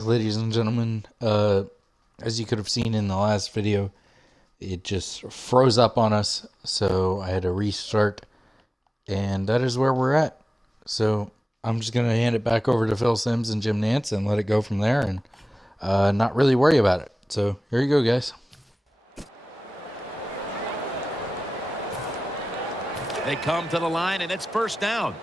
Ladies and gentlemen, as you could have seen in the last video, it just froze up on us, so I had to restart, and that is where we're at. So I'm just going to hand it back over to Phil Sims and Jim Nance and let it go from there and not really worry about it. So here you go, guys. They come to the line, and it's first down.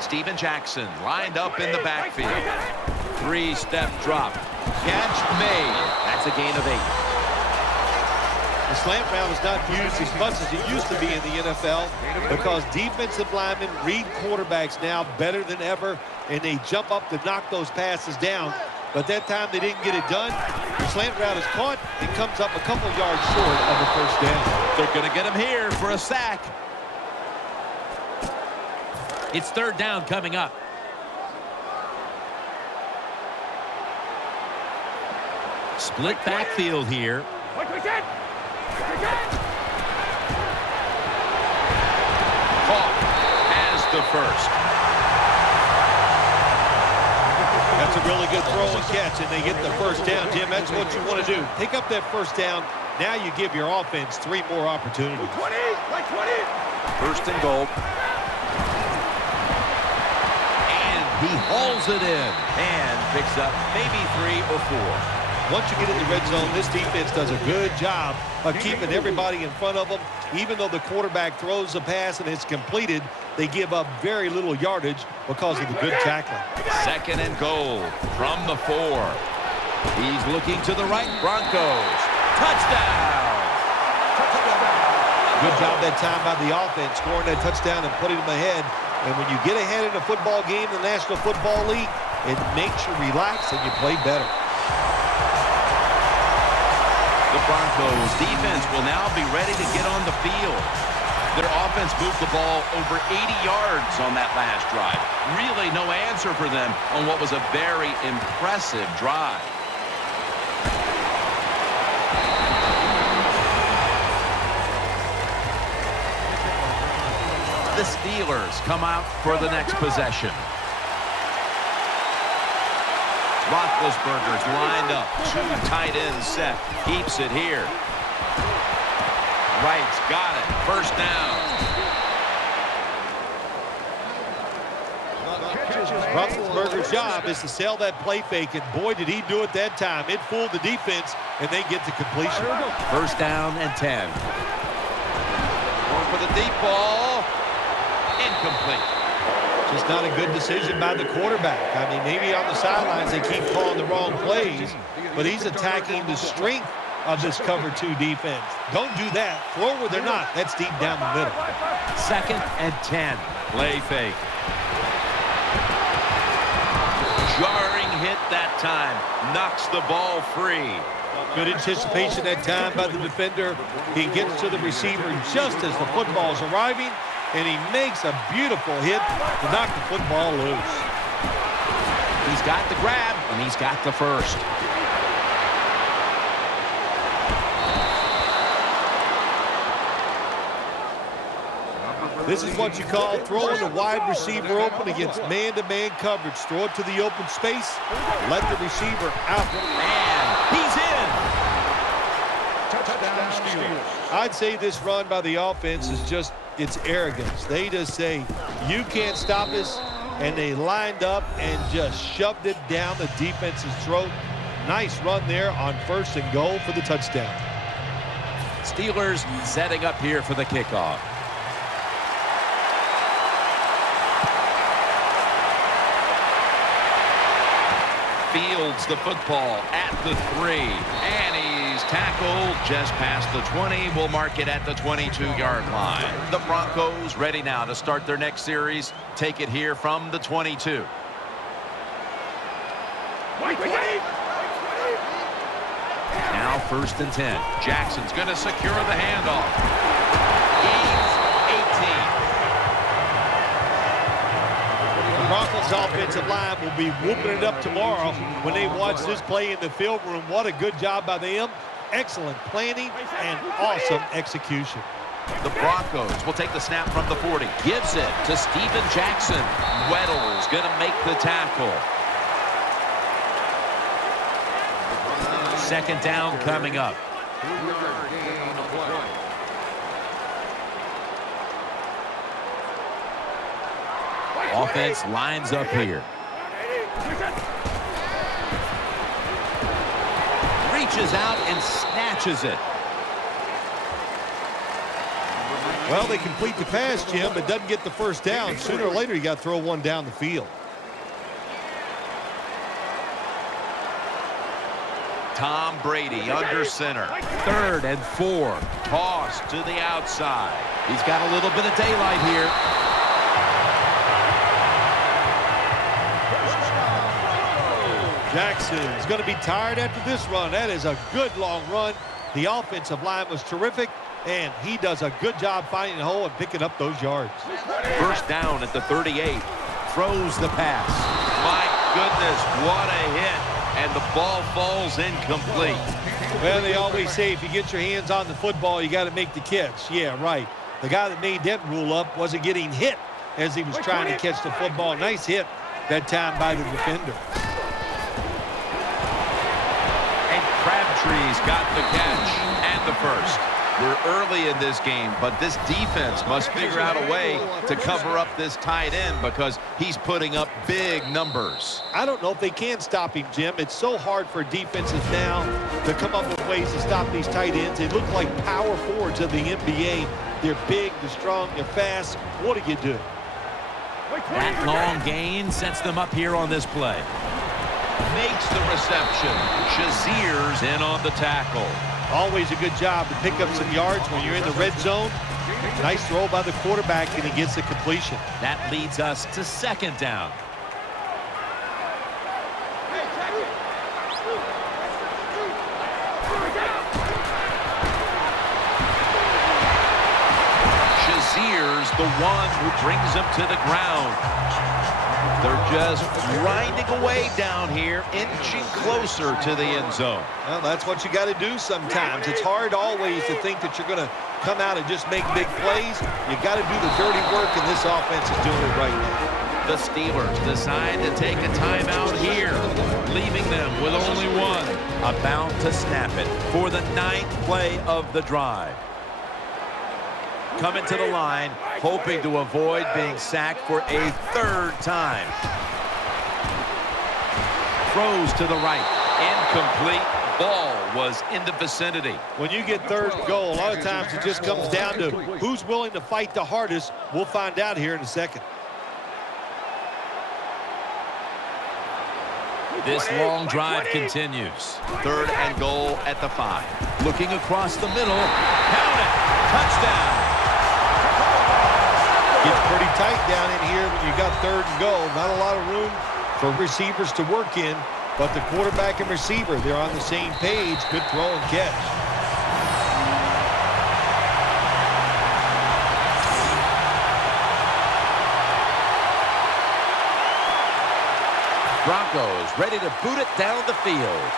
Steven Jackson lined up in the backfield. Three-step drop. Catch made. That's a gain of 8. The slant route is not used as much as it used to be in the NFL because defensive linemen read quarterbacks now better than ever, and they jump up to knock those passes down. But that time they didn't get it done. The slant route is caught. It comes up a couple yards short of a first down. They're going to get him here for a sack. It's third down coming up. Split backfield here. Hawk has the first. That's a really good throw and catch, and they get the first down. Jim, that's what you want to do. Pick up that first down. Now you give your offense 3 more opportunities. 20. First and goal. And he hauls it in and picks up maybe 3 or 4. Once you get in the red zone, this defense does a good job of keeping everybody in front of them. Even though the quarterback throws a pass and it's completed, they give up very little yardage because of the good tackling. Second and goal from the 4. He's looking to the right. Broncos. Touchdown. Good job that time by the offense, scoring that touchdown and putting them ahead. And when you get ahead in a football game in the National Football League, it makes you relax and you play better. The Broncos defense will now be ready to get on the field. Their offense moved the ball over 80 yards on that last drive. Really no answer for them on what was a very impressive drive. The Steelers come out for the next possession. Roethlisberger's lined up. 2 tight ends set. Keeps it here. Wright's got it. First down. Roethlisberger's job is to sell that play fake, and boy, did he do it that time. It fooled the defense, and they get to completion. First down and 10. Going for the deep ball. Incomplete. Just not a good decision by the quarterback. I mean, maybe on the sidelines they keep calling the wrong plays, but he's attacking the strength of this cover 2 defense. Don't do that. Throw where they're not. That's deep down the middle. Second and 10. Play fake. Jarring hit that time. Knocks the ball free. Good anticipation that time by the defender. He gets to the receiver just as the football's arriving, and he makes a beautiful hit to knock the football loose. He's got the grab, and he's got the first. This is what you call throwing a wide receiver open against man-to-man coverage. Throw it to the open space, let the receiver out. And he's in. Touchdown Steelers. I'd say this run by the offense is just, it's arrogance. They just say, you can't stop us, and they lined up and just shoved it down the defense's throat. Nice run there on first and goal for the touchdown. Steelers setting up here for the kickoff. Fields the football at the 3, and he's tackled just past the 20. We'll mark it at the 22-yard line. The Broncos ready now to start their next series. Take it here from the 22. Now first and 10. Jackson's going to secure the handoff. Gains 18. The Broncos offensive line will be whooping it up tomorrow when they watch this play in the field room. What a good job by them. Excellent planning and awesome execution. The Broncos will take the snap from the 40. Gives it to Steven Jackson. Weddle's going to make the tackle. Second down coming up. Offense lines up here. Reaches out and snatches it. Well, they complete the pass, Jim, but doesn't get the first down. Sooner or later, you got to throw one down the field. Tom Brady under center. 3rd and 4. Toss to the outside. He's got a little bit of daylight here. Jackson's going to be tired after this run. That is a good long run. The offensive line was terrific, and he does a good job finding the hole and picking up those yards. First down at the 38. Throws the pass. My goodness, what a hit. And the ball falls incomplete. Well, they always say if you get your hands on the football, you got to make the catch. Yeah, right. The guy that made that rule up wasn't getting hit as he was trying to catch the football. Nice hit that time by the defender. And Crabtree's got the catch and the first. We're early in this game, but this defense must figure out a way to cover up this tight end because he's putting up big numbers. I don't know if they can stop him, Jim. It's so hard for defenses now to come up with ways to stop these tight ends. They look like power forwards of the NBA. They're big, they're strong, they're fast. What do you do? That long gain sets them up here on this play. Makes the reception. Shazier's in on the tackle. Always a good job to pick up some yards when you're in the red zone. Nice throw by the quarterback, and he gets the completion. That leads us to second down. Shazier's the one who brings him to the ground. They're just grinding away down here, inching closer to the end zone. Well, that's what you got to do sometimes. It's hard always to think that you're going to come out and just make big plays. You got to do the dirty work, and this offense is doing it right now. The Steelers decide to take a timeout here, leaving them with only one. About to snap it for the 9th play of the drive. Coming to the line, hoping to avoid being sacked for a 3rd time. Throws to the right. Incomplete. Ball was in the vicinity. When you get 3rd and goal, a lot of times it just comes down to who's willing to fight the hardest. We'll find out here in a second. This long drive continues. 3rd and goal at the 5. Looking across the middle. Count it. Touchdown. Gets pretty tight down in here when you got 3rd and goal. Not a lot of room for receivers to work in, but the quarterback and receiver, they're on the same page. Good throw and catch. Broncos ready to boot it down the field.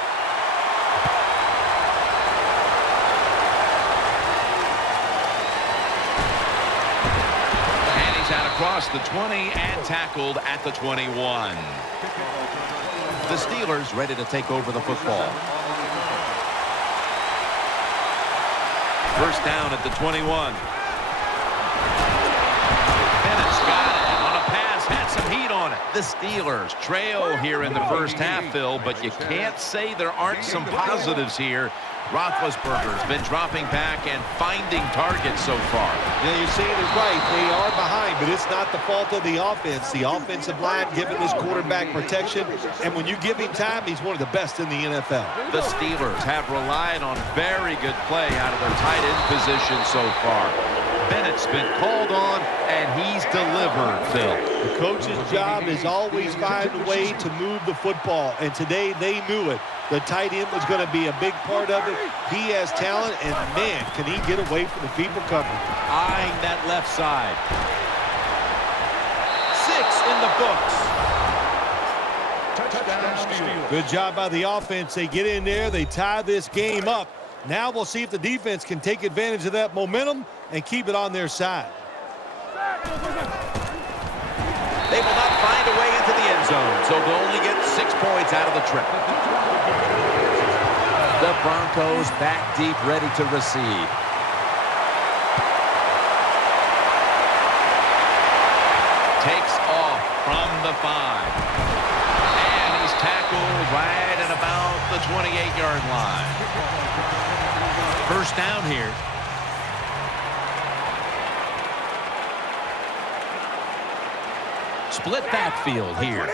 Across the 20 and tackled at the 21. The Steelers ready to take over the football. First down at the 21. Bennett's got it on a pass, had some heat on it. The Steelers trail here in the first half, Phil, but you can't say there aren't some positives here. Roethlisberger's been dropping back and finding targets so far. Yeah, you're saying it right. They are behind, but it's not the fault of the offense. The offensive line giving this quarterback protection, and when you give him time, he's one of the best in the NFL. The Steelers have relied on very good play out of their tight end position so far. Bennett's been called on, and he's delivered, Phil. The coach's job is always find a way to move the football, and today they knew it. The tight end was going to be a big part of it. He has talent, and man, can he get away from the people covering. Eyeing that left side. 6 in the books. Good job by the offense. They get in there, they tie this game up, Now we'll see if the defense can take advantage of that momentum and keep it on their side. They will not find a way into the end zone, so they'll only get 6 points out of the trip. The Broncos back deep, ready to receive. Takes off from the 5. And he's tackled right at about the 28-yard line. First down here. Split backfield here.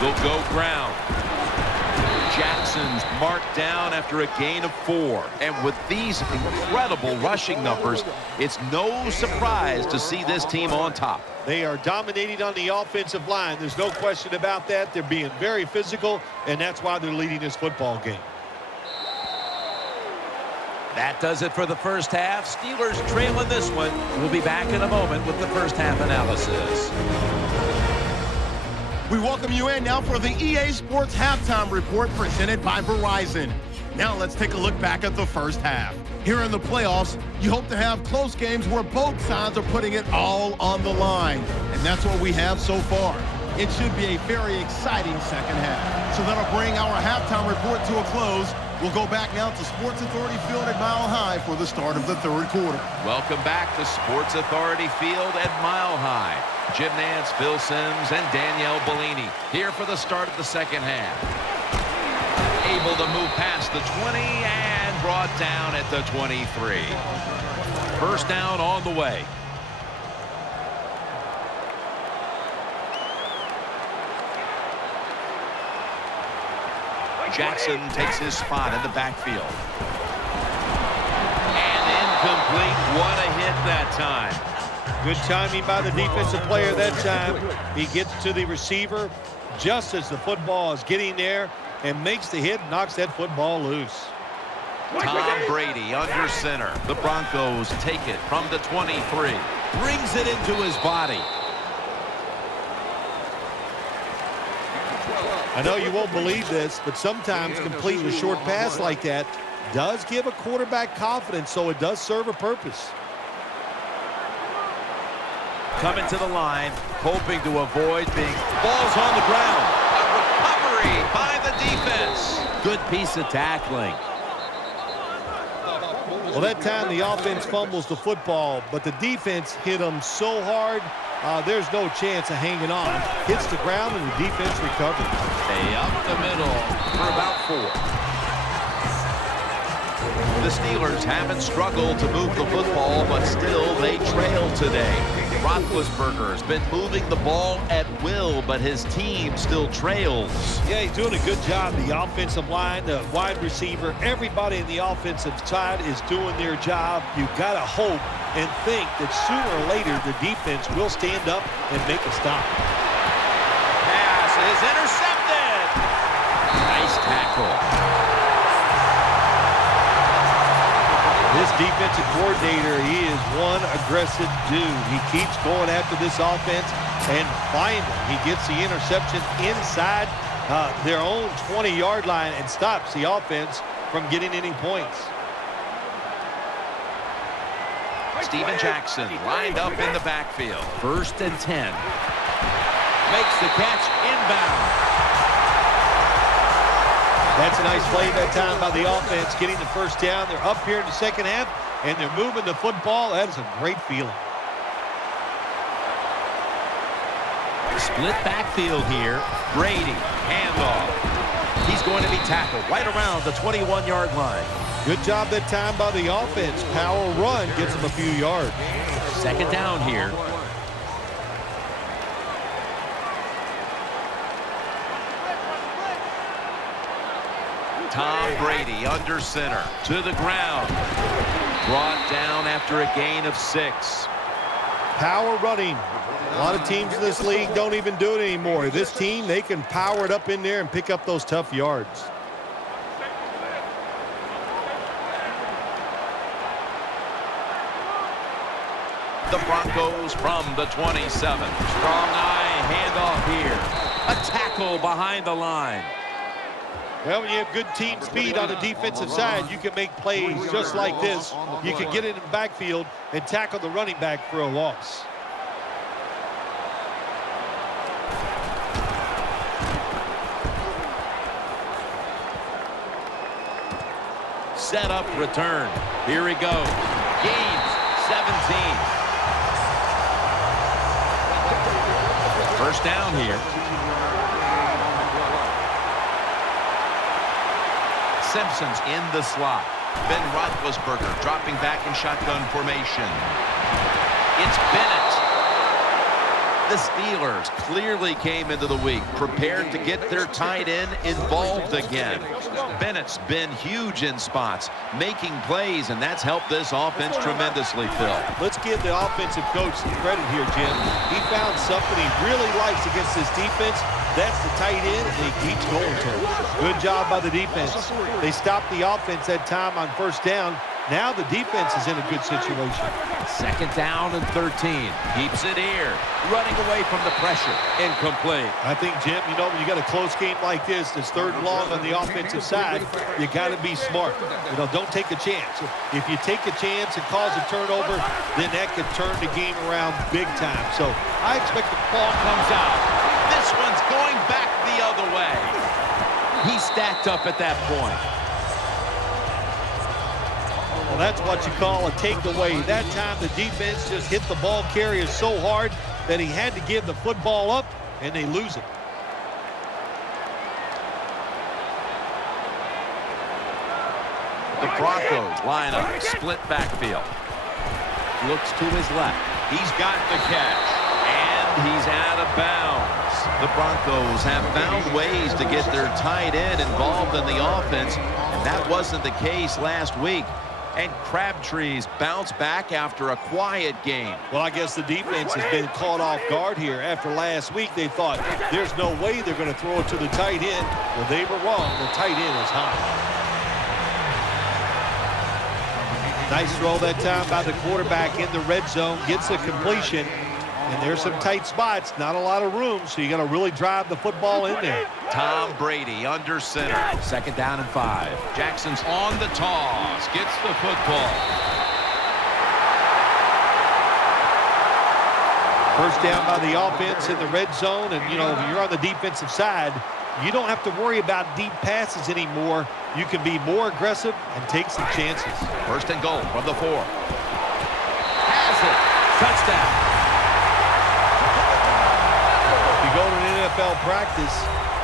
They'll go ground. Jackson's marked down after a gain of 4. And with these incredible rushing numbers, it's no surprise to see this team on top. They are dominating on the offensive line. There's no question about that. They're being very physical, and that's why they're leading this football game. That does it for the first half. Steelers trailing this one. We'll be back in a moment with the first half analysis. We welcome you in now for the EA Sports Halftime Report presented by Verizon. Now let's take a look back at the first half. Here in the playoffs, you hope to have close games where both sides are putting it all on the line. And that's what we have so far. It should be a very exciting second half. So that'll bring our halftime report to a close. We'll go back now to Sports Authority Field at Mile High for the start of the third quarter. Welcome back to Sports Authority Field at Mile High. Jim Nance, Phil Simms, and Danielle Bellini here for the start of the second half. Able to move past the 20 and brought down at the 23. First down on the way. Jackson takes his spot in the backfield. And incomplete. What a hit that time. Good timing by the defensive player that time. He gets to the receiver just as the football is getting there and makes the hit, knocks that football loose. Tom Brady under center. The Broncos take it from the 23. Brings it into his body. I know you won't believe this, but sometimes completing a short pass like that does give a quarterback confidence, so it does serve a purpose. Coming to the line, hoping to avoid being balls on the ground. A recovery by the defense. Good piece of tackling. Well, that time the offense fumbles the football, but the defense hit them so hard, there's no chance of hanging on. Hits the ground, and the defense recovers. Stay up the middle for about 4. The Steelers haven't struggled to move the football, but still they trail today. Roethlisberger's been moving the ball at will, but his team still trails. Yeah, he's doing a good job. The offensive line, the wide receiver, everybody in the offensive side is doing their job. You've got to hope and think that sooner or later the defense will stand up and make a stop. Pass is intercepted. Nice tackle. This defensive coordinator, he is one aggressive dude. He keeps going after this offense, and finally he gets the interception inside their own 20-yard line and stops the offense from getting any points. Steven Jackson lined up in the backfield. 1st and 10. Makes the catch inbound. That's a nice play that time by the offense, getting the first down. They're up here in the second half, and they're moving the football. That is a great feeling. Split backfield here. Brady, handoff. He's going to be tackled right around the 21-yard line. Good job that time by the offense. Power run gets them a few yards. Second down here. Tom Brady under center to the ground. Brought down after a gain of 6. Power running. A lot of teams in this league don't even do it anymore. This team, they can power it up in there and pick up those tough yards. The Broncos from the 27. Strong eye handoff here. A tackle behind the line. Well, when you have good team speed on the defensive side, you can make plays just like this. You can get it in the backfield and tackle the running back for a loss. Set up return. Here he goes. Gains 17. First down here. Simpson's in the slot. Ben Roethlisberger dropping back in shotgun formation. It's Bennett. The Steelers clearly came into the week prepared to get their tight end involved again. Bennett's been huge in spots, making plays, and that's helped this offense tremendously, Phil. Let's give the offensive coach some credit here, Jim. He found something he really likes against this defense. That's the tight end, and he keeps going to it. Good job by the defense. They stopped the offense that time on first down. Now the defense is in a good situation. Second down and 13. Keeps it here. Running away from the pressure. Incomplete. I think, Jim, you know, when you got a close game like this, it's third and long on the offensive side, you got to be smart. You know, don't take a chance. If you take a chance and cause a turnover, then that could turn the game around big time. So I expect the ball comes out. This one's going back the other way. He stacked up at that point. Well, that's what you call a takeaway. That time the defense just hit the ball carrier so hard that he had to give the football up, and they lose it. The Broncos line up, split backfield. Looks to his left. He's got the catch, and he's out of bounds. The Broncos have found ways to get their tight end involved in the offense, and that wasn't the case last week. And Crabtree's bounced back after a quiet game. Well, I guess the defense has been caught off guard here. After last week, they thought there's no way they're going to throw it to the tight end. Well, they were wrong. The tight end is high. Nice throw that time by the quarterback in the red zone. Gets a completion. And there's some tight spots, not a lot of room, so you got to really drive the football in there. Tom Brady under center. Second down and 5. Jackson's on the toss. Gets the football. First down by the offense in the red zone. And, you know, if you're on the defensive side, you don't have to worry about deep passes anymore. You can be more aggressive and take some chances. First and goal from the 4. Has it. Touchdown. Go to an NFL practice,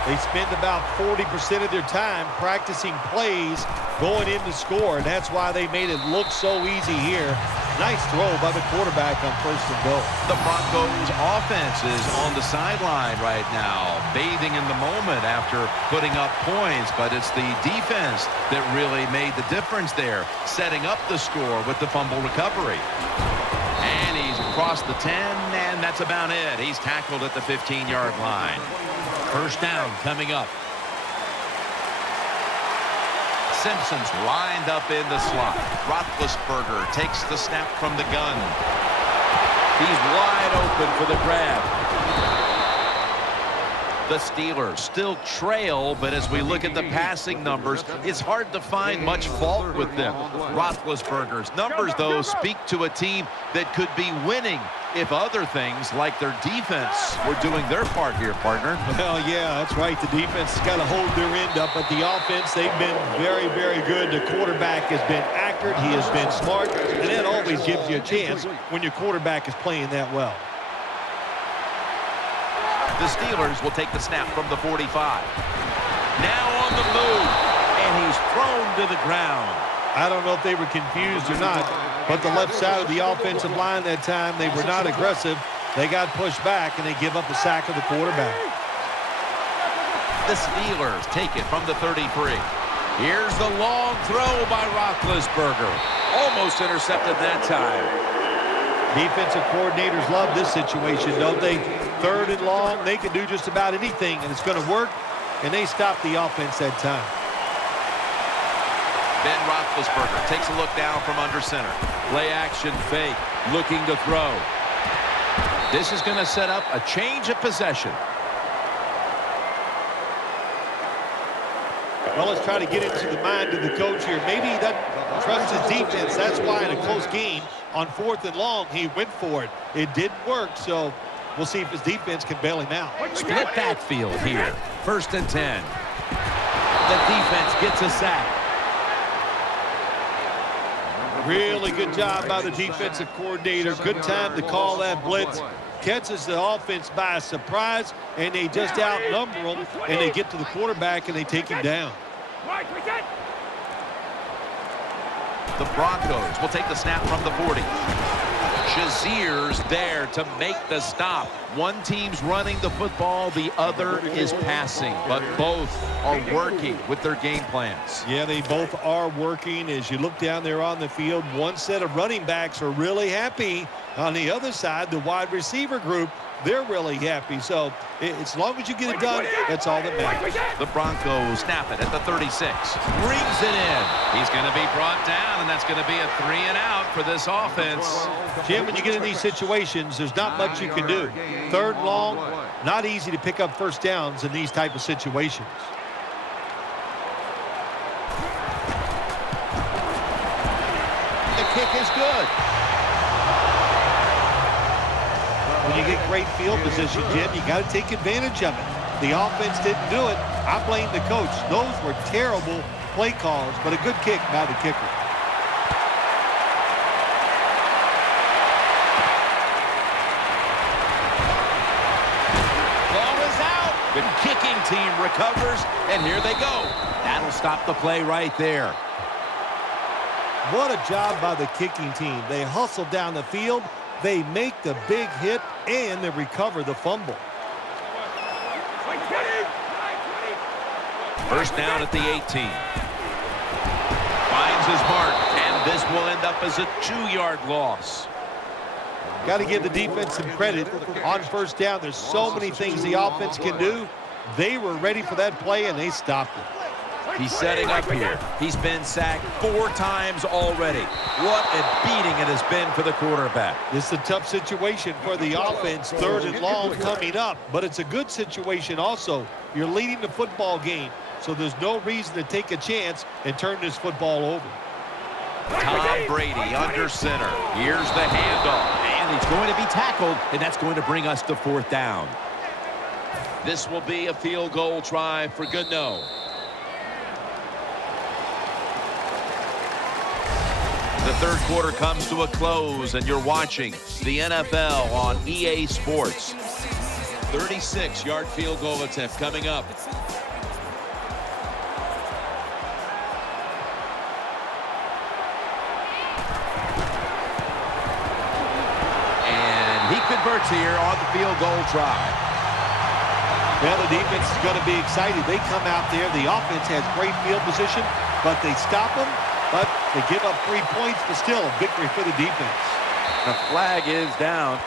they spend about 40% of their time practicing plays going in to score, and that's why they made it look so easy here. Nice throw by the quarterback on first and goal. The Broncos offense is on the sideline right now, bathing in the moment after putting up points, but it's the defense that really made the difference there, setting up the score with the fumble recovery. And he's across the 10, and that's about it. He's tackled at the 15-yard line. First down coming up. Simpson's lined up in the slot. Roethlisberger takes the snap from the gun. He's wide open for the grab. The Steelers still trail, but as we look at the passing numbers, it's hard to find much fault with them. Roethlisberger's numbers, though, speak to a team that could be winning if other things like their defense were doing their part here, partner. Well, yeah, that's right. The defense has got to hold their end up, but the offense, they've been very, very good. The quarterback has been accurate. He has been smart, and that always gives you a chance when your quarterback is playing that well. The Steelers will take the snap from the 45. Now on the move, and he's thrown to the ground. I don't know if they were confused or not, but the left side of the offensive line that time, they were not aggressive. They got pushed back, and they give up a sack of the quarterback. The Steelers take it from the 33. Here's the long throw by Roethlisberger. Almost intercepted that time. Defensive coordinators love this situation, don't they? Third and long, they can do just about anything, and it's going to work, and they stop the offense that time. Ben Roethlisberger takes a look down from under center. Play action fake, looking to throw. This is going to set up a change of possession. Well, let's try to get into the mind of the coach here. Maybe he doesn't trust his defense. That's why in a close game on 4th and long, he went for it. It didn't work, so we'll see if his defense can bail him out. Split backfield here. 1st and 10. The defense gets a sack. Really good job by the defensive coordinator. Good time to call that blitz. Catches the offense by surprise, and they just outnumber them, and they get to the quarterback, and they take him down. The Broncos will take the snap from the 40. Shazier's there to make the stop. One team's running the football, the other is passing, but both are working with their game plans. Yeah, they both are working. As you look down there on the field, one set of running backs are really happy. On the other side, the wide receiver group, they're really happy. So as long as you get it done, that's all that matters. The Broncos snap it at the 36. Brings it in. He's going to be brought down, and that's going to be a 3 and out for this offense. Jim, when you get in these situations, there's not much you can do. 3rd and long, not easy to pick up first downs in these type of situations. The kick is good. When you get great field position, Jim, you got to take advantage of it. The offense didn't do it. I blame the coach. Those were terrible play calls, but a good kick by the kicker. Ball is out. The kicking team recovers, and here they go. That'll stop the play right there. What a job by the kicking team. They hustle down the field. They make the big hit, and they recover the fumble. 1st down at the 18. Finds his mark, and this will end up as a 2-yard loss. Got to give the defense some credit. On 1st down, there's so many things the offense can do. They were ready for that play, and they stopped it. He's setting up here. He's been sacked 4 times already. What a beating it has been for the quarterback. It's a tough situation for the offense. 3rd and long coming up, but it's a good situation also. You're leading the football game, so there's no reason to take a chance and turn this football over. Tom Brady under center. Here's the handoff, and he's going to be tackled, and that's going to bring us to 4th down. This will be a field goal try for good no. The 3rd quarter comes to a close, and you're watching the NFL on EA Sports. 36-yard field goal attempt coming up. And he converts here on the field goal try. Well, the defense is going to be excited. They come out there. The offense has great field position, but they stop them. But they give up 3 points, but still a victory for the defense. The flag is down.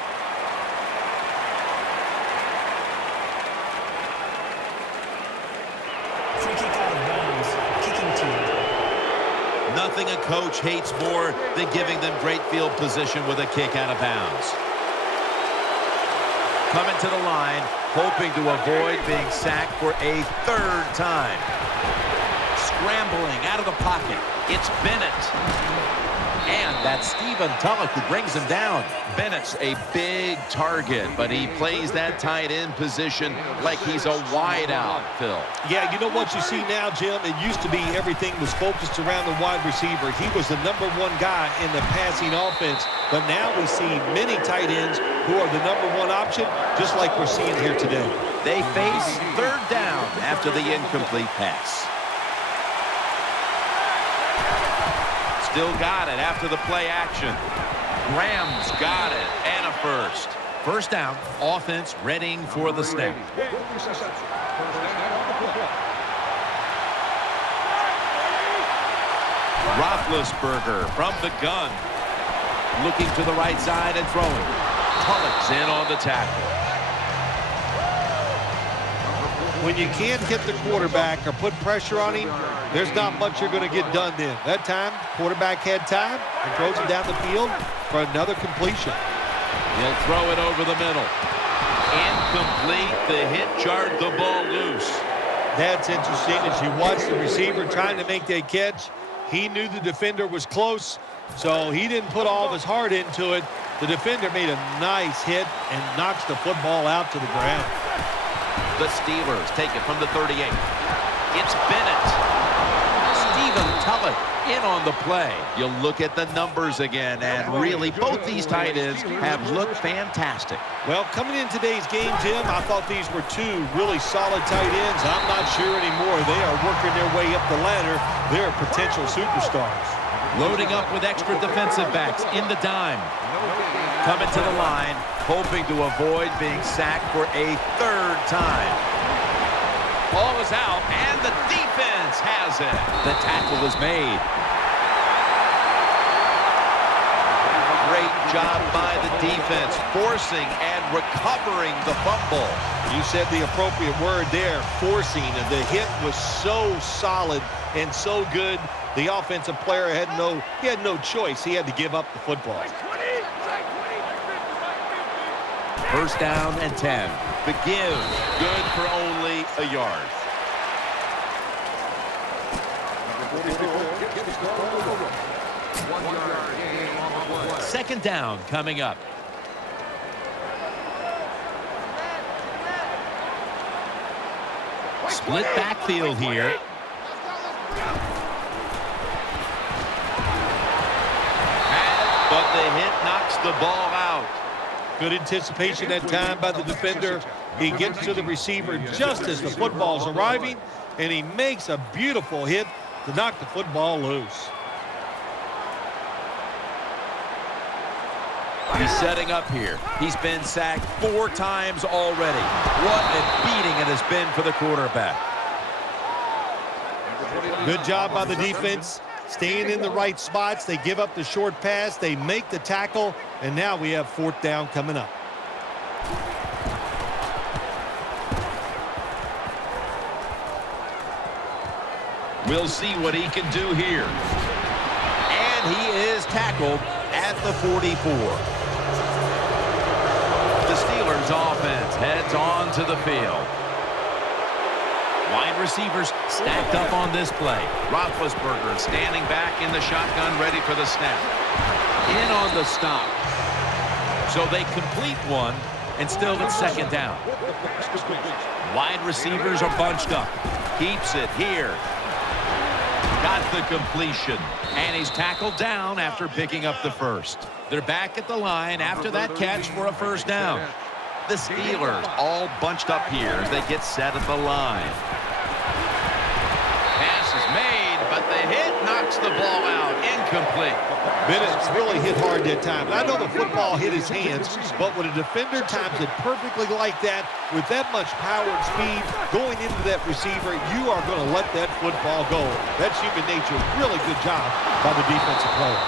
Free kick out of bounds. Kicking team. Nothing a coach hates more than giving them great field position with a kick out of bounds. Coming to the line, hoping to avoid being sacked for a 3rd time. Scrambling out of the pocket. It's Bennett. And that's Stephen Tulloch who brings him down. Bennett's a big target, but he plays that tight end position like he's a wideout, Phil. Yeah, you know what you see now, Jim? It used to be everything was focused around the wide receiver. He was the #1 guy in the passing offense. But now we see many tight ends who are the #1 option, just like we're seeing here today. They face 3rd down after the incomplete pass. Still got it after the play action. Graham's got it, and a 1st. 1st down, offense readying for the snap. Roethlisberger from the gun. Looking to the right side and throwing. Tulloch's in on the tackle. When you can't hit the quarterback or put pressure on him, there's not much you're going to get done then. That time, quarterback had time and throws it down the field for another completion. He'll throw it over the middle. Incomplete. The hit jarred the ball loose. That's interesting. As you watch the receiver trying to make that catch, he knew the defender was close, so he didn't put all of his heart into it. The defender made a nice hit and knocks the football out to the ground. The Steelers take it from the 38. It's Bennett. Stephen Tullett in on the play. You look at the numbers again, and really both these tight ends have looked fantastic. Well, coming in today's game, Jim, I thought these were two really solid tight ends. I'm not sure anymore. They are working their way up the ladder. They're potential superstars. Loading up with extra defensive backs in the dime. Coming to the line, hoping to avoid being sacked for a third time. Ball is out, and the defense has it. The tackle is made. Great job by the defense, forcing and recovering the fumble. You said the appropriate word there, forcing. The hit was so solid and so good. The offensive player had no choice. He had to give up the football. First down and 10. The give, good for only a yard. Second down coming up. Split backfield here. But the hit knocks the ball out. Good anticipation that time by the defender. He gets to the receiver just as the football's arriving, and he makes a beautiful hit to knock the football loose. He's setting up here. He's been sacked 4 times already. What a beating it has been for the quarterback. Good job by the defense. Staying in the right spots. They give up the short pass. They make the tackle. And now we have 4th down coming up. We'll see what he can do here. And he is tackled at the 44. The Steelers offense heads on to the field. Wide receivers stacked up on this play. Roethlisberger standing back in the shotgun, ready for the snap. In on the stop. So they complete one, and still it's second down. Wide receivers are bunched up. Keeps it here. Got the completion. And he's tackled down after picking up the first. They're back at the line after that catch for a first down. The Steelers all bunched up here as they get set at the line. Pass is made, but the hit knocks the ball out. Incomplete. Bennett's really hit hard that time. I know the football hit his hands, but when a defender times it perfectly like that, with that much power and speed going into that receiver, you are going to let that football go. That's human nature. Really good job by the defensive player.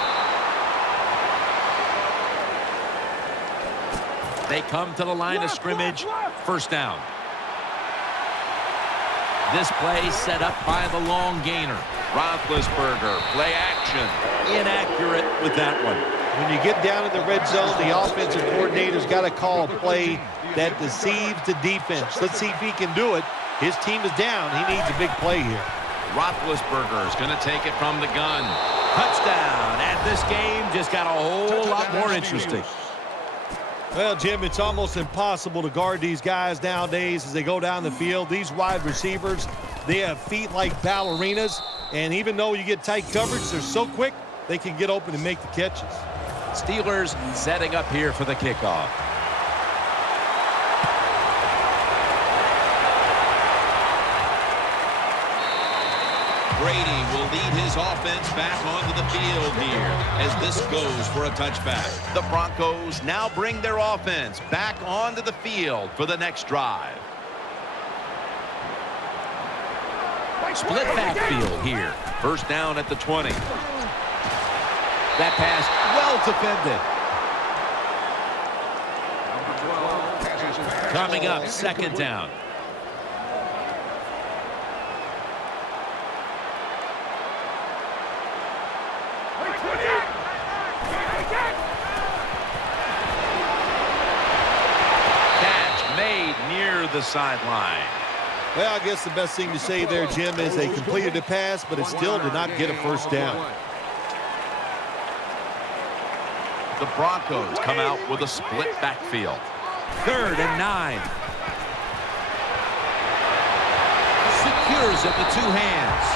They come to the line of scrimmage. First down. This play set up by the long gainer. Roethlisberger, play action. Inaccurate with that one. When you get down in the red zone, the offensive coordinator's got to call a play that deceives the defense. Let's see if he can do it. His team is down. He needs a big play here. Roethlisberger is going to take it from the gun. Touchdown. And this game just got a whole lot more interesting. Well, Jim, it's almost impossible to guard these guys nowadays as they go down the field. These wide receivers, they have feet like ballerinas. And even though you get tight coverage, they're so quick, they can get open and make the catches. Steelers setting up here for the kickoff. Brady will lead his offense back onto the field here as this goes for a touchback. The Broncos now bring their offense back onto the field for the next drive. Split backfield here. First down at the 20. That pass well defended. Coming up, second down. Catch made near the sideline. Well, I guess the best thing to say there, Jim, is they completed the pass, but it still did not get a first down. The Broncos come out with a split backfield. 3rd and 9. Secures it with 2 hands.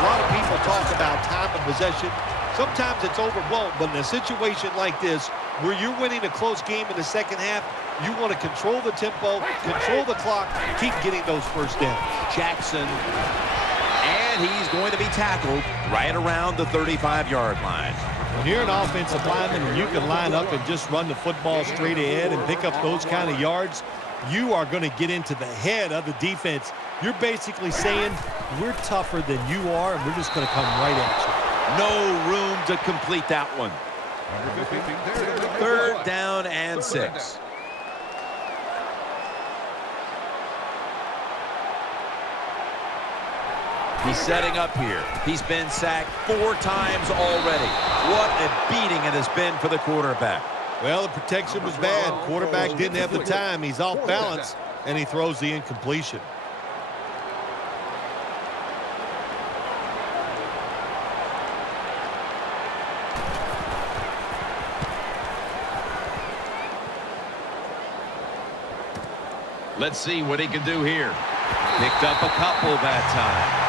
A lot of people talk about time of possession. Sometimes it's overblown, but in a situation like this, where you're winning a close game in the second half, you want to control the tempo, control the clock, keep getting those first downs. Jackson, and he's going to be tackled right around the 35-yard line. When you're an offensive lineman and you can line up and just run the football straight ahead and pick up those kind of yards, you are going to get into the head of the defense. You're basically saying, we're tougher than you are, and we're just going to come right at you. No room to complete that one. 3rd down and 6. He's setting up here. He's been sacked 4 times already. What a beating it has been for the quarterback. Well, the protection was bad. Quarterback didn't have the time. He's off balance, and he throws the incompletion. Let's see what he can do here. Picked up a couple that time.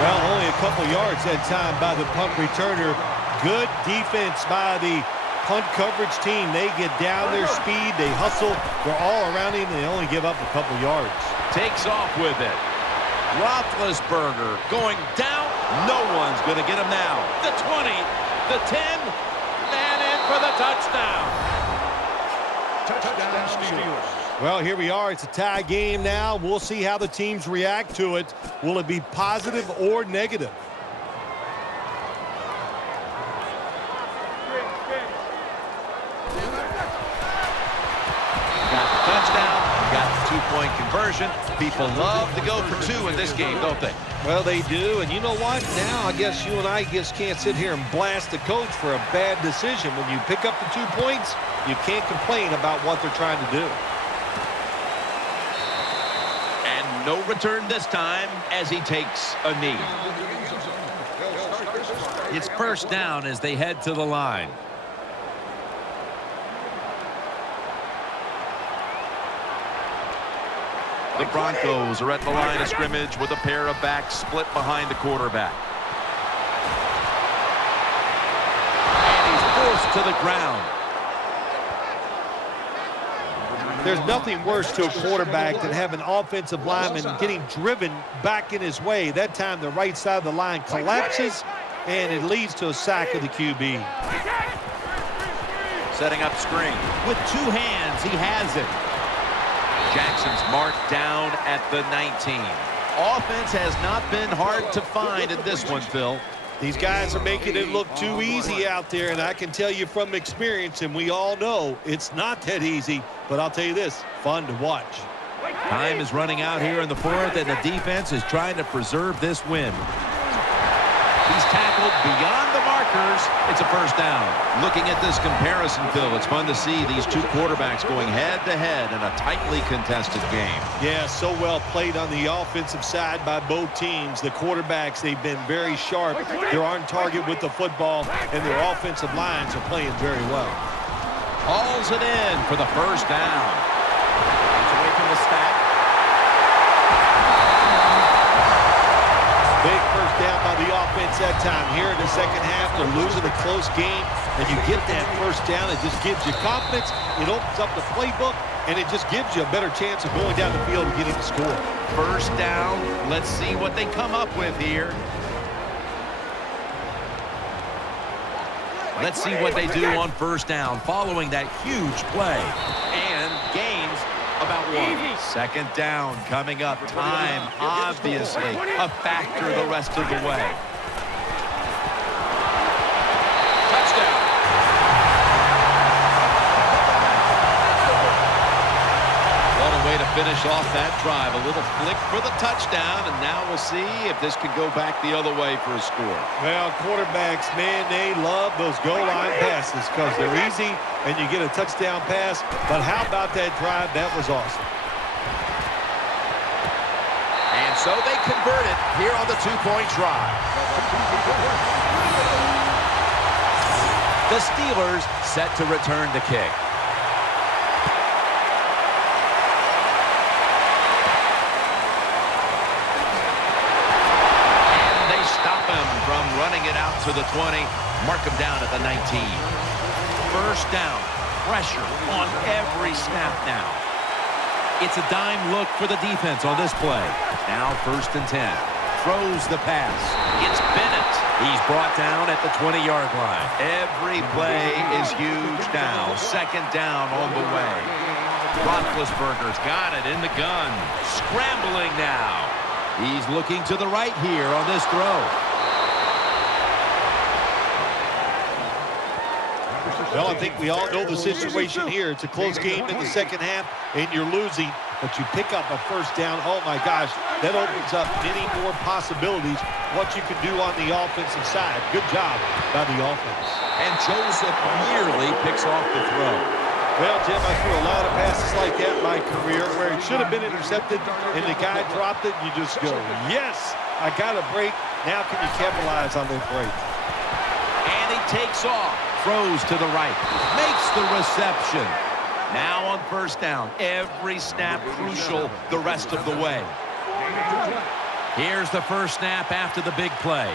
Well, only a couple yards that time by the punt returner. Good defense by the punt coverage team. They get down their speed. They hustle. They're all around him. They only give up a couple yards. Takes off with it. Roethlisberger going down. No one's going to get him now. The 20, the 10, and in for the touchdown. Touchdown Steelers. Well, here we are. It's a tie game now. We'll see how the teams react to it. Will it be positive or negative? Got the touchdown. Got the 2-point conversion. People love to go for 2 in this game, don't they? Well, they do. And you know what? Now I guess you and I just can't sit here and blast the coach for a bad decision. When you pick up the 2 points, you can't complain about what they're trying to do. No return this time as he takes a knee. It's 1st down as they head to the line. The Broncos are at the line of scrimmage with a pair of backs split behind the quarterback. And he's forced to the ground. There's nothing worse to a quarterback than having an offensive lineman getting driven back in his way. That time the right side of the line collapses, and it leads to a sack of the QB. Setting up screen. With 2 hands, he has it. Jackson's marked down at the 19. Offense has not been hard to find in this one, Phil. These guys are making it look too easy out there, and I can tell you from experience, and we all know it's not that easy, but I'll tell you this, fun to watch. Time is running out here in the 4th, and the defense is trying to preserve this win. He's tackled beyond the markers. It's a 1st down. Looking at this comparison, Phil, it's fun to see these 2 quarterbacks going head-to-head in a tightly contested game. Yeah, so well played on the offensive side by both teams. The quarterbacks, they've been very sharp. They're on target with the football, and their offensive lines are playing very well. Hauls it in for the 1st down. It's away from the stack. Big 1st down by the offense that time. Here in the second half, they're losing a close game, and you get that 1st down. It just gives you confidence. It opens up the playbook, and it just gives you a better chance of going down the field and getting the score. 1st down. Let's see what they come up with here. Let's see what they do on 1st down following that huge play. And gains about 1. 2nd down coming up. Time, obviously, a factor the rest of the way. Touchdown. What a way to finish off that drive. A little flick for the touchdown, and now we'll see if this could go back the other way for a score. Well, quarterbacks, man, they love those goal line passes because they're easy and you get a touchdown pass. But how about that drive? That was awesome. And so they convert it here on the two-point try. The Steelers set to return the kick. And they stop him from running it out to the 20. Mark him down at the 19. First down. Pressure on every snap now. It's a dime look for the defense on this play. Now 1st and 10. Throws the pass. It's Bennett. He's brought down at the 20-yard line. Every play is huge now. 2nd down on the way. Roethlisberger's got it in the gun. Scrambling now. He's looking to the right here on this throw. Well, I think we all know the situation here. It's a close game in the second half, and you're losing, but you pick up a first down. Oh, my gosh, that opens up many more possibilities what you can do on the offensive side. Good job by the offense. And Joseph nearly picks off the throw. Well, Jim, I threw a lot of passes like that in my career where it should have been intercepted, and the guy dropped it, and you just go, yes, I got a break. Now can you capitalize on that break? And he takes off. Throws to the right. Makes the reception. Now on 1st down. Every snap crucial the rest of the way. Here's the first snap after the big play.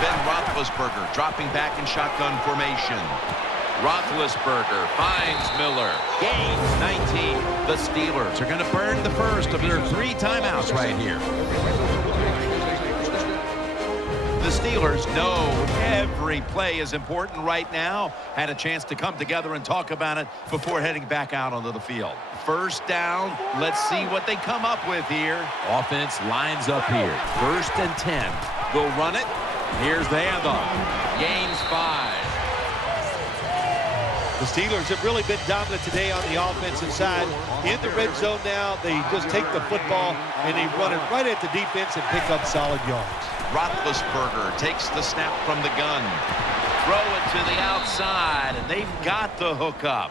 Ben Roethlisberger dropping back in shotgun formation. Roethlisberger finds Miller. Gains 19. The Steelers are going to burn the first of their 3 timeouts right here. The Steelers know every play is important right now. Had a chance to come together and talk about it before heading back out onto the field. 1st down. Let's see what they come up with here. Offense lines up here. 1st and 10. They'll run it. Here's the handoff. Gains 5. The Steelers have really been dominant today on the offensive side. In the red zone now, they just take the football and they run it right at the defense and pick up solid yards. Roethlisberger takes the snap from the gun. Throw it to the outside, and they've got the hook up.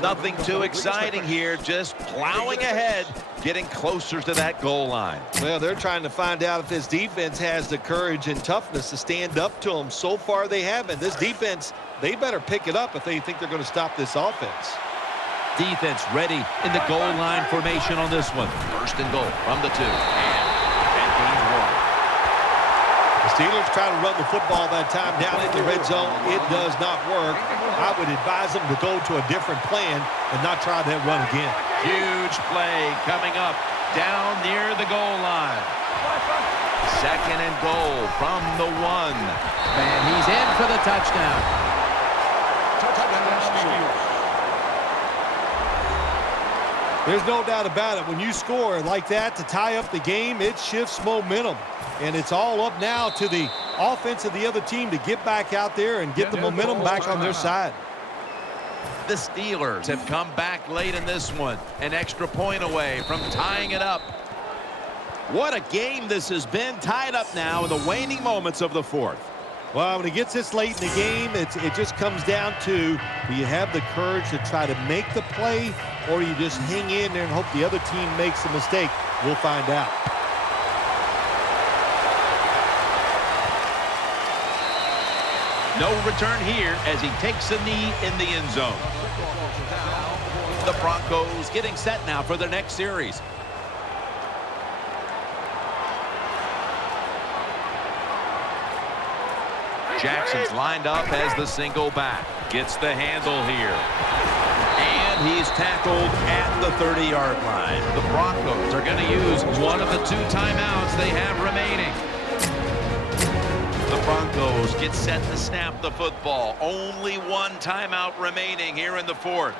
Nothing too exciting here, just plowing ahead, getting closer to that goal line. Well, they're trying to find out if this defense has the courage and toughness to stand up to them. So far, they haven't. This defense, they better pick it up if they think they're going to stop this offense. Defense ready in the goal line formation on this one. 1st and goal from the 2. The Steelers try to run the football that time down in the red zone. It does not work. I would advise them to go to a different plan and not try that run again. Huge play coming up down near the goal line. 2nd and goal from the 1. And he's in for the touchdown. There's no doubt about it. When you score like that to tie up the game, it shifts momentum. And it's all up now to the offense of the other team to get back out there and get the momentum back on their side. The Steelers have come back late in this one. An extra point away from tying it up. What a game this has been. Tied up now in the waning moments of the 4th. Well, when it gets this late in the game, it just comes down to, do you have the courage to try to make the play, or you just hang in there and hope the other team makes a mistake? We'll find out. No return here as he takes a knee in the end zone. The Broncos getting set now for their next series. Jackson's lined up as the single back. Gets the handle here. And he's tackled at the 30-yard line. The Broncos are going to use one of the 2 timeouts they have remaining. The Broncos get set to snap the football. Only 1 timeout remaining here in the 4th.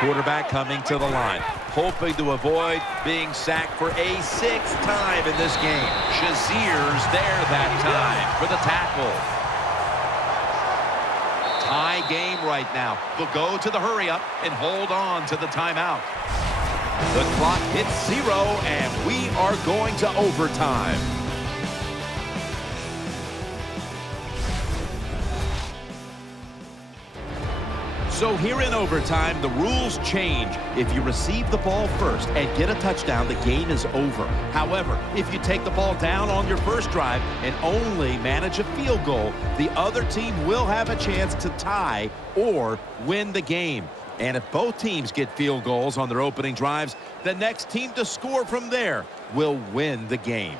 Quarterback coming to the line, hoping to avoid being sacked for a 6th time in this game. Shazier's there that time for the tackle. Tie game right now. They'll go to the hurry up and hold on to the timeout. The clock hits 0, and we are going to overtime. So here in overtime, the rules change. If you receive the ball first and get a touchdown, the game is over. However, if you take the ball down on your first drive and only manage a field goal, the other team will have a chance to tie or win the game. And if both teams get field goals on their opening drives, the next team to score from there will win the game.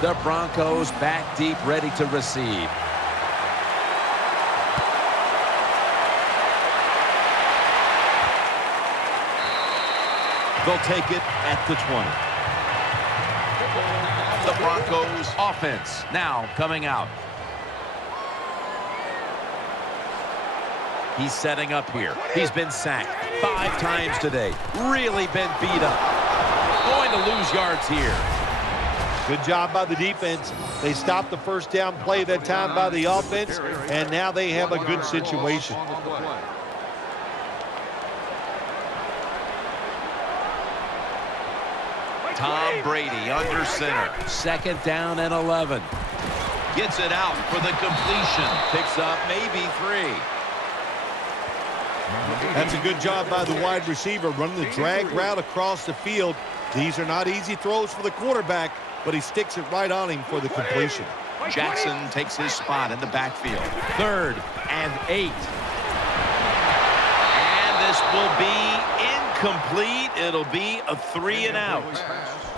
The Broncos back deep, ready to receive. They'll take it at the 20. The Broncos offense now coming out. He's setting up here. He's been sacked 5 times today. Really been beat up. Going to lose yards here. Good job by the defense. They stopped the first down play that time by the offense, and now they have a good situation. Tom Brady under center. 2nd down and 11. Gets it out for the completion. Picks up maybe 3. That's a good job by the wide receiver, running the drag route across the field. These are not easy throws for the quarterback, but he sticks it right on him for the completion. Jackson takes his spot in the backfield. 3rd and 8. And this will be incomplete. It'll be a 3 and out.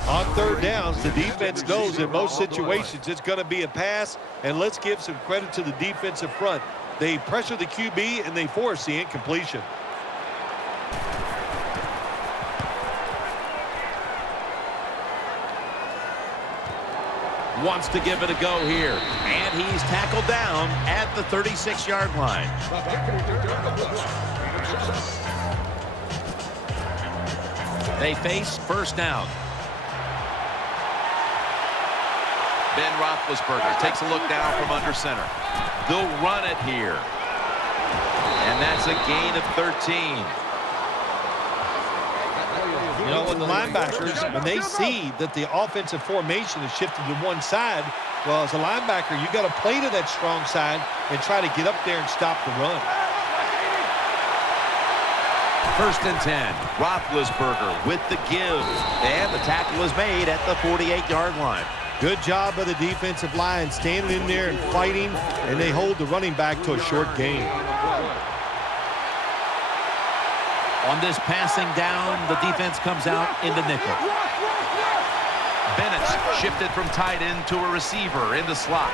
On 3rd downs, the defense knows in most situations it's going to be a pass, and let's give some credit to the defensive front. They pressure the QB, and they force the incompletion. Wants to give it a go here. And he's tackled down at the 36-yard line. They face 1st down. Ben Roethlisberger takes a look down from under center. They'll run it here. And that's a gain of 13. You know, when the linebackers, when they see that the offensive formation is shifted to one side, well, as a linebacker, you got to play to that strong side and try to get up there and stop the run. 1st and 10. Roethlisberger with the give. And the tackle is made at the 48-yard line. Good job by the defensive line, standing in there and fighting, and they hold the running back to a short gain. On this passing down, the defense comes out in the nickel. Bennett's shifted from tight end to a receiver in the slot.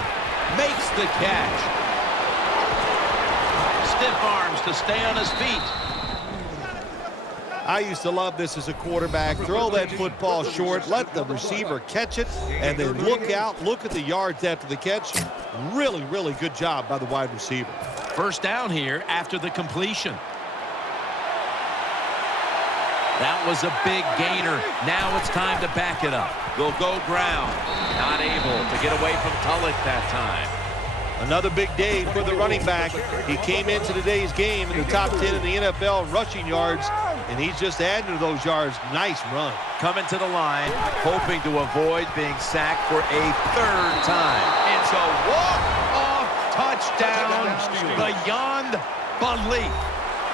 Makes the catch. Stiff arms to stay on his feet. I used to love this as a quarterback. Throw that football short, let the receiver catch it, and then look out, look at the yards after the catch. Really, really good job by the wide receiver. 1st down here after the completion. That was a big gainer. Now it's time to back it up. They'll go ground. Not able to get away from Tulloch that time. Another big day for the running back. He came into today's game in the top 10 in the NFL rushing yards, and he's just adding to those yards. Nice run. Coming to the line, hoping to avoid being sacked for a 3rd time. It's a walk-off touchdown beyond belief.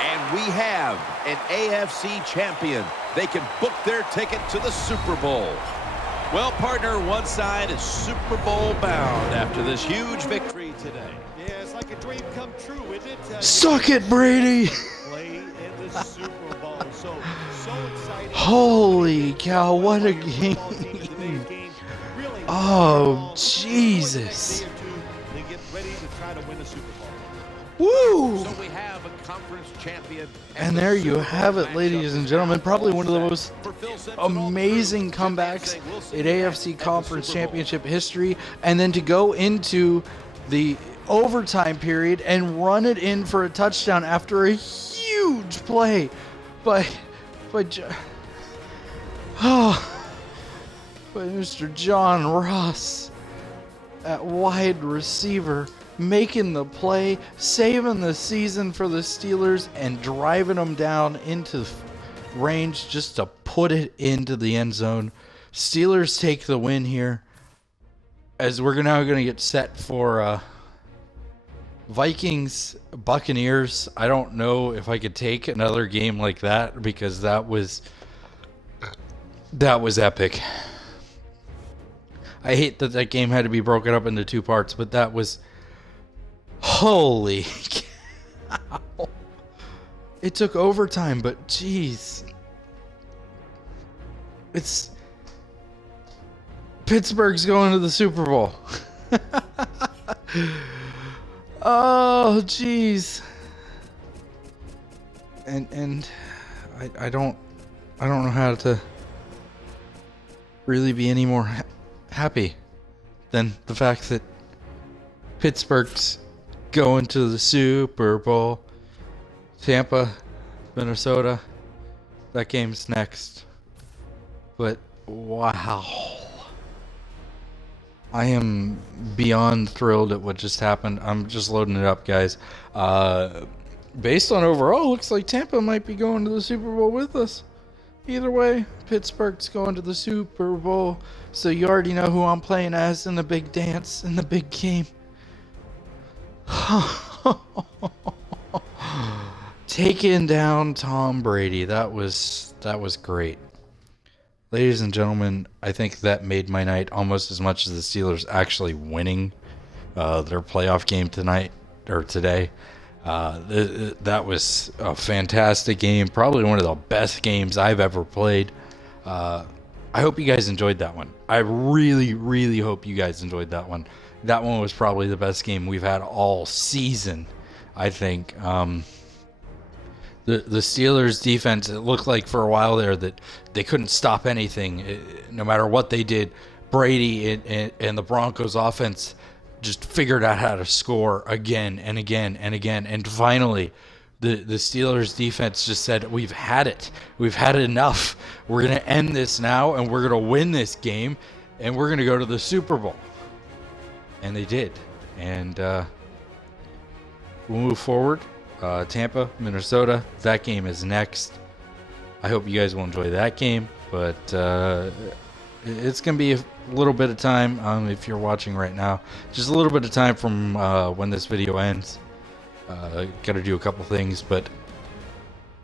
And we have an AFC champion. They can book their ticket to the Super Bowl. Well, partner, one side is Super Bowl bound after this huge victory today. Yeah, it's like a dream come true, isn't it? Suck it, Brady. Play in the Super Bowl. So exciting. Holy cow, what a game. Oh, Jesus. They get ready to try to win a Super Bowl. Woo! So we have a conference champion. And there you have it, ladies and gentlemen. Probably one of the most amazing comebacks in AFC Conference Championship history. And then to go into the overtime period and run it in for a touchdown after a huge play by Mr. John Ross at wide receiver, making the play, saving the season for the Steelers, and driving them down into range just to put it into the end zone. Steelers take the win here, as we're now going to get set for Vikings Buccaneers. I don't know if I could take another game like that, because that was epic. I hate that game had to be broken up into two parts, but that was... Holy cow. It took overtime, but jeez. It's... Pittsburgh's going to the Super Bowl. Oh, jeez. And I don't know how to really be any more happy than the fact that Pittsburgh's going to the Super Bowl. Tampa, Minnesota, that game's next. But wow. I am beyond thrilled at what just happened. I'm just loading it up, guys. Based on overall, looks like Tampa might be going to the Super Bowl with us. Either way, Pittsburgh's going to the Super Bowl. So you already know who I'm playing as in the big dance, in the big game. Taking down Tom Brady. That was great. Ladies and gentlemen, I think that made my night almost as much as the Steelers actually winning their playoff game tonight or today. That was a fantastic game. Probably one of the best games I've ever played. I hope you guys enjoyed that one. I really, really hope you guys enjoyed that one. That one was probably the best game we've had all season, I think. The Steelers defense, it looked like for a while there that they couldn't stop anything. No matter what they did, Brady and the Broncos offense just figured out how to score again and again and again. And finally, the Steelers defense just said, we've had it. We've had enough. We're going to end this now, and we're going to win this game, and we're going to go to the Super Bowl. And they did. And we'll move forward. Tampa, Minnesota, that game is next. I hope you guys will enjoy that game, but it's going to be a little bit of time if you're watching right now. Just a little bit of time from when this video ends. Got to do a couple things, but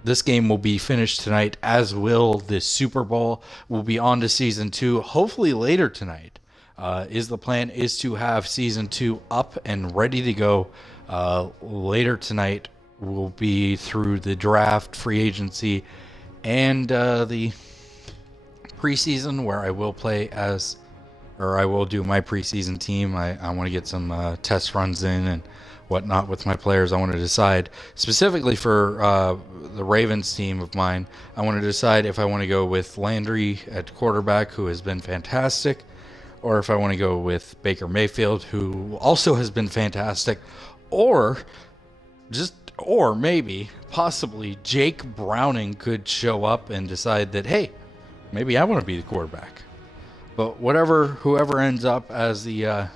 this game will be finished tonight, as will the Super Bowl. We'll be on to Season 2, hopefully later tonight. The plan is to have Season 2 up and ready to go later tonight. We'll be through the draft, free agency, and the preseason, where I will play as, or I will do my preseason team. I want to get some test runs in and whatnot with my players. I want to decide specifically for the Ravens team of mine. I want to decide if I want to go with Landry at quarterback, who has been fantastic, or if I want to go with Baker Mayfield, who also has been fantastic, or maybe, possibly, Jake Browning could show up and decide that, hey, maybe I want to be the quarterback. But whoever ends up as the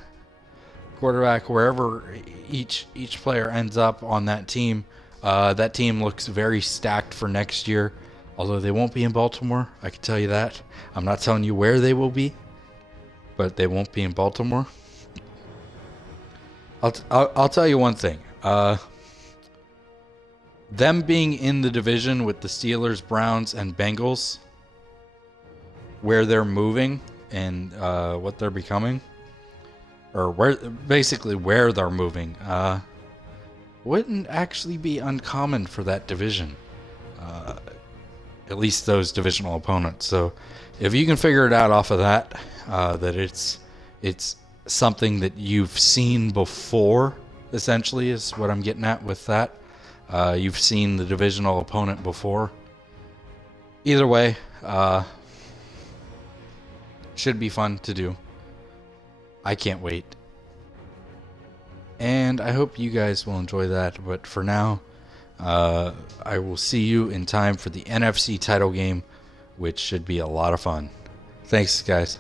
quarterback, wherever each player ends up on that team looks very stacked for next year. Although they won't be in Baltimore, I can tell you that. I'm not telling you where they will be, but they won't be in Baltimore. I'll tell you one thing. Them being in the division with the Steelers, Browns, and Bengals, where they're moving and what they're becoming, or where they're moving, wouldn't actually be uncommon for that division. At least those divisional opponents. So if you can figure it out off of that, that it's something that you've seen before essentially, is what I'm getting at with that. You've seen the divisional opponent before. Either way, should be fun to do. I can't wait. And I hope you guys will enjoy that. But for now, I will see you in time for the NFC title game, which should be a lot of fun. Thanks, guys.